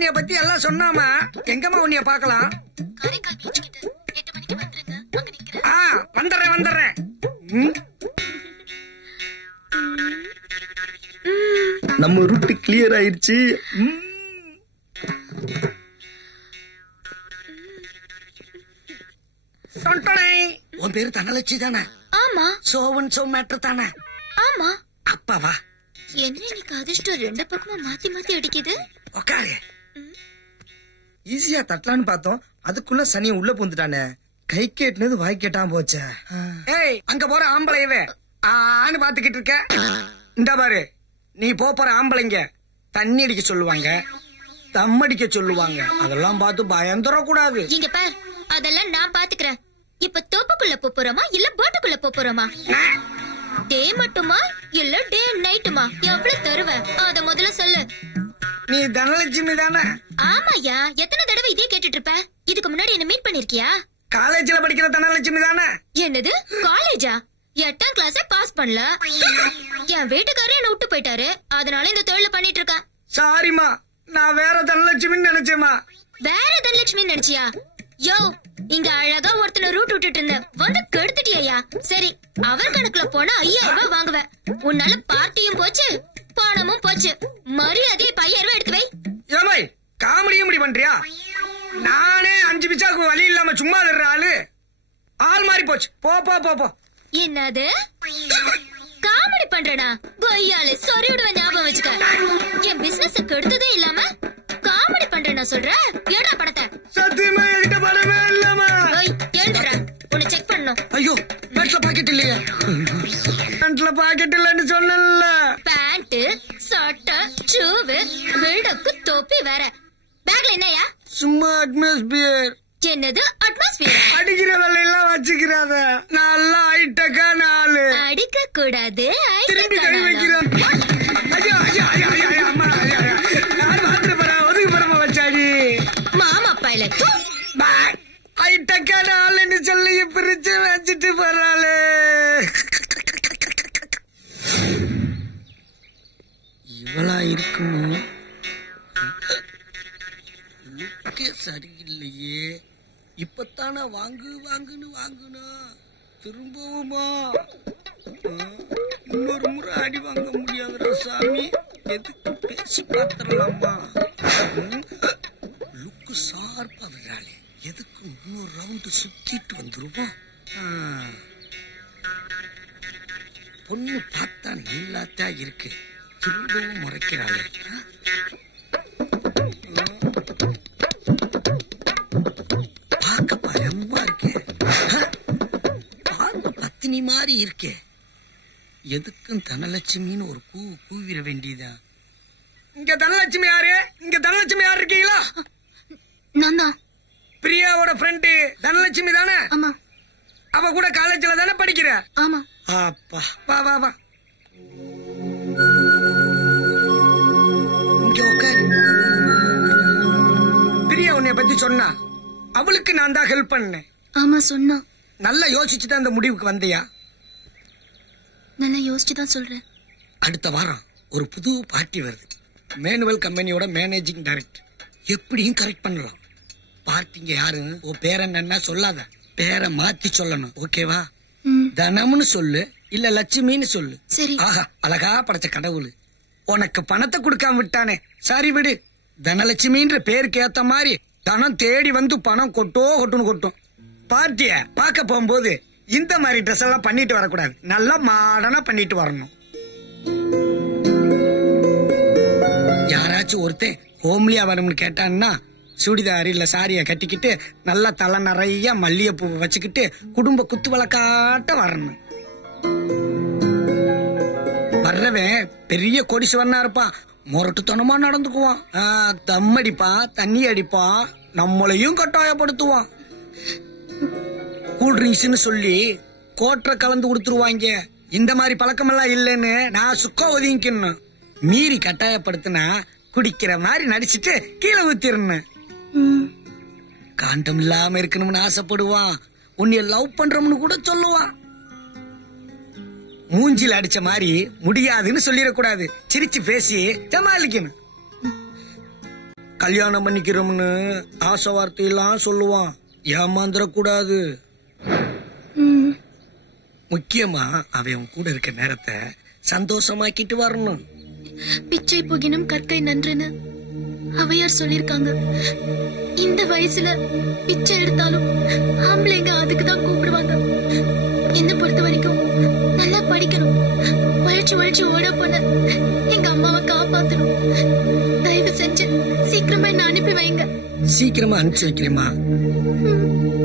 உன்னைய பத்தி எல்லாம் சொன்னாமா. எங்கம்மா உன்னைய பாக்கலாம்? வந்துடுறேன். நம்ம ரூட் கிளியர் ஆயிடுச்சு. உன் பேரு தனலட்சி தானே? ஆமா. சோவன் சோ மேட்டர் தானே? ஆமா. அப்பாவா? என்ன இன்னைக்கு அதிர்ஷ்டம் ரெண்டு பக்கமும் மாத்தி மாத்தி அடிக்குது. உக்காரு. ஈஸியா தட்டலான்னு பார்த்தோம், அதுக்குள்ள சனி உள்ள பூந்துட்டானே. கை கேட்டுனது வாய் கேட்டாம போச்சே. ஏய், அங்க போற ஆம்பளையவே ஆன்னு பாத்துக்கிட்டு இருக்க. இந்த பாரு, நீ போற ஆம்பளைங்க தண்ணி அடிக்க சொல்லுவாங்க, தம் அடிக்க சொல்லுவாங்க. அதெல்லாம் பார்த்து பயந்துட கூடாது. இங்க பார், அதெல்லாம் நான் பாத்துக்கிறேன். இப்ப தோப்புக்குள்ள போறோமா இல்ல போட்டுக்குள்ள போறோமா? டே மட்டுமா இல்ல டே நைட்டுமா? எவ்வளவு தருவ அத முதல்ல சொல்லு. நீ தனலட்சுமி தானே? ஆமாயா. எத்தனை தடவை இதே கேட்டுட்டு இருப்ப? இதுக்கு முன்னாடி என்ன மீட் பண்ணிருக்கியா? காலேஜ்ல படிக்கிற தனலட்சுமி தானே? என்னது காலேஜா? 8ஆம் கிளாஸ் பாஸ் பண்ணல. என் வீட்டுக்காரர் என்ன விட்டு போயிட்டாரு, அதனால இந்த தொழில பண்ணிட்டு இருக்கேன். சாரிமா, நான் வேற தனலட்சுமின்னு நினைச்சேமா. வேற தனலட்சுமி நினைச்சியா? யோ, இங்க அழகா ஒருத்தனை ரூட் விட்டுட்டு இருந்தேன், வந்து கெடுத்துட்டியா? சரி, அவர் கணக்குல போனா 5000 ரூபாய் வாங்குவேன். உன்னால பார்ட்டியும் போச்சு, பணமும் போச்சு. மரியாதையை 5000 ரூபாய் எடுத்து வை. ஏமா காமெடியும் இப்படி பண்றியா? நானே 5 பிச்சாக்கு வழி இல்லாம சும்மா இருக்கிற ஆள் மாறி போச்சு. போ போ போ போ. என்னது காமெடி பண்றனா? கொய்யாலே சொறி விடுவேன், ஞாபகம் வச்சுக்க. என் பிசினஸ் கெடுத்ததே இல்லாம காமெடி பண்றேன்னா சொல்ற? ஏடா படத்தை? சத்தியமா என்கிட்ட பணமே இல்லமா. ஏண்டா உன்னை செக் பண்ணணும். ஐயோ, பேண்ட்ல பாக்கெட் இல்லையா? பேண்ட்ல பாக்கெட் இல்லன்னு சொன்னல. பேண்ட், சட்டை, ஷூவு, பில்டப்க்கு தொப்பி வேற. பேக்ல என்னயா? சும்மா அட்மாஸ்பியர். என்னது அட்மாஸ்பியர்? அடிக்கிற வேலையெல்லாம் வச்சுக்கிறாத. நல்லா ஐட்டக்கா நாளு. அடிக்க கூடாது, திரும்பி கை வைக்கிறேன். ஐயோ ஐயோ ஐயோ ஐயோ அம்மா, யார் பாத்துட்டு போறா? ஒதுக்கு போறமா வச்சாடி மாமா பைலட். ஐட்டக்கா நாளுன்னு சொல்லி பிரிச்சு வச்சுட்டு போறாளே. இவளா இருக்கும். சரியில்லையே. இப்பத்தானே வாங்குன்னு வாங்கணும். திரும்பவுமா? இன்னொரு முறை அடி வாங்க முடியாதுடா சாமி. எதுக்கு பேசி பாத்திரலாமா? லுக்கு சார்பா விடுறாளே, எதுக்கு இன்னொரு ரவுண்டு சுத்திட்டு வந்துருவோம். பொண்ணு பார்த்தா நல்லாத்தான் இருக்கு, திரும்பவும் முறைக்கிறாளே. பார்க்க பயமா இருக்கே, பார்க்க பத்தினி மாதிரி இருக்கே. எதுக்கும் தனலட்சுமின்னு ஒரு கூவிட வேண்டியதா? இங்க தனலட்சுமி யாரு? இங்க தனலட்சுமி யாரு இருக்கீங்களா? நானா? பிரியாவோட ஃப்ரெண்டு தனலட்சுமி தானே? ஆமா. அவ கூட காலேஜ்ல தானே படிக்கிற? ஆமா. அப்பா வா வா வா, இங்க உட்காரு. பிரியா உன்னை பத்தி சொன்னா, அவளுக்கு நான் தான் ஹெல்ப் பண்ணேன். ஆமா சொன்னா. நல்லா யோசிச்சுதான் அந்த முடிவுக்கு வந்தியா? நல்லா யோசிச்சுதான் சொல்றேன். அடுத்த வாரம் ஒரு புது பார்ட்டி வருது. மேனுவல் கம்பெனியோட மேனேஜிங் டைரக்டர். எப்படியும் கரெக்ட் பண்ணலாம். பார்ட்டிங்க யாரு? ஓ பேர என்ன சொல்லாத, பேரை மாத்தி சொல்லணும். ஓகேவா? தனம்னு சொல்லு, இல்ல லட்சுமின்னு சொல்லு. சரி. ஆஹா, அழகா படைச்ச கடவுள் உனக்கு பணத்தை கொடுக்காம விட்டானே. சரி விடு, தனலட்சுமின்ற பேருக்கு ஏத்த மாதிரி தனம் தேடி வந்து பணம் கொட்டுன்னு கொட்டும். பார்ட்டிய பார்க்க போகும்போது இந்த மாதிரி ட்ரெஸ் எல்லாம் பண்ணிட்டு வரக்கூடாது, நல்லா மாடனா பண்ணிட்டு வரணும். யாராச்சும் ஒருத்தன் ஹோம்லியா வேணும்னு கேட்டான்னா சுடிதார் இல்ல சாரிய கட்டிக்கிட்டு நல்லா தலை நிறைய மல்லிகைப்பூ வச்சுக்கிட்டு குடும்ப குத்து வழக்காட்ட வரணும். வர்றவன் பெரிய கோடீஸ்வரனா இருப்பான், முரட்டுத்தனமா நடந்துக்குவான், தம் அடிப்பான், தண்ணி அடிப்பான், நம்மளையும் கட்டாயப்படுத்துவான். கூல்ட்ரிங்க்ஸ்னு சொல்லி கோட்டரை கலந்து கொடுத்துருவாங்க. இந்த மாதிரி பழக்கம் எல்லாம் இல்லைன்னு நான் சுக்கா ஒதுங்கிக்கணும். மீறி கட்டாயப்படுத்தினா குடிக்கிற மாதிரி நடிச்சிட்டு கீழே ஊத்திரணும். காண்டம் இல்லாம இருக்கணும்னு ஆசைப்படுவான். உன்னைய லவ் பண்றோம்னு கூட சொல்லுவான். மூஞ்சில அடிச்ச மாதிரி முடியாதுன்னு சொல்லிடக்கூடாது, சிரிச்சு பேசி சமாளிக்கணும். கல்யாணம் பண்ணிக்கிறோம்னு ஆசை வார்த்தையெல்லாம் சொல்லுவான், ஏமாந்துடக்கூடாது. முக்கியமா அவன் கூட இருக்க நேரத்தை சந்தோஷமாக்கிட்டு வரணும். பிச்சை புகினும் கற்கை நன்றுன்னு அவையார் சொல்லிருக்காங்க. இந்த வயசுல பிச்சை எடுத்தாலும் ஆம்பளைங்க அதுக்குதான் கூப்பிடுவாங்க. என்ன பொறுத்த வரைக்கும் நல்லா படிக்கணும், உழைச்சு ஓட போன எங்க அம்மாவை காப்பாத்தணும். தயவு செஞ்சு சீக்கிரமா என்ன அனுப்பி வைங்க. சீக்கிரமா அனுப்பிச்சு வைக்கிறேமா.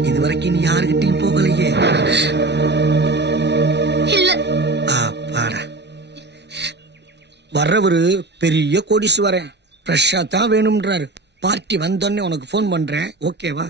இதுவரைக்கும் நீ யாருகிட்டையும் போகலையே? இல்ல. வர்றவரு பெரிய கோடீஸ்வரன், ஃப்ரெஷ்ஷா தான் வேணும்ன்றாரு. பார்ட்டி வந்தோடனே உனக்கு போன் பண்றேன், ஓகேவா?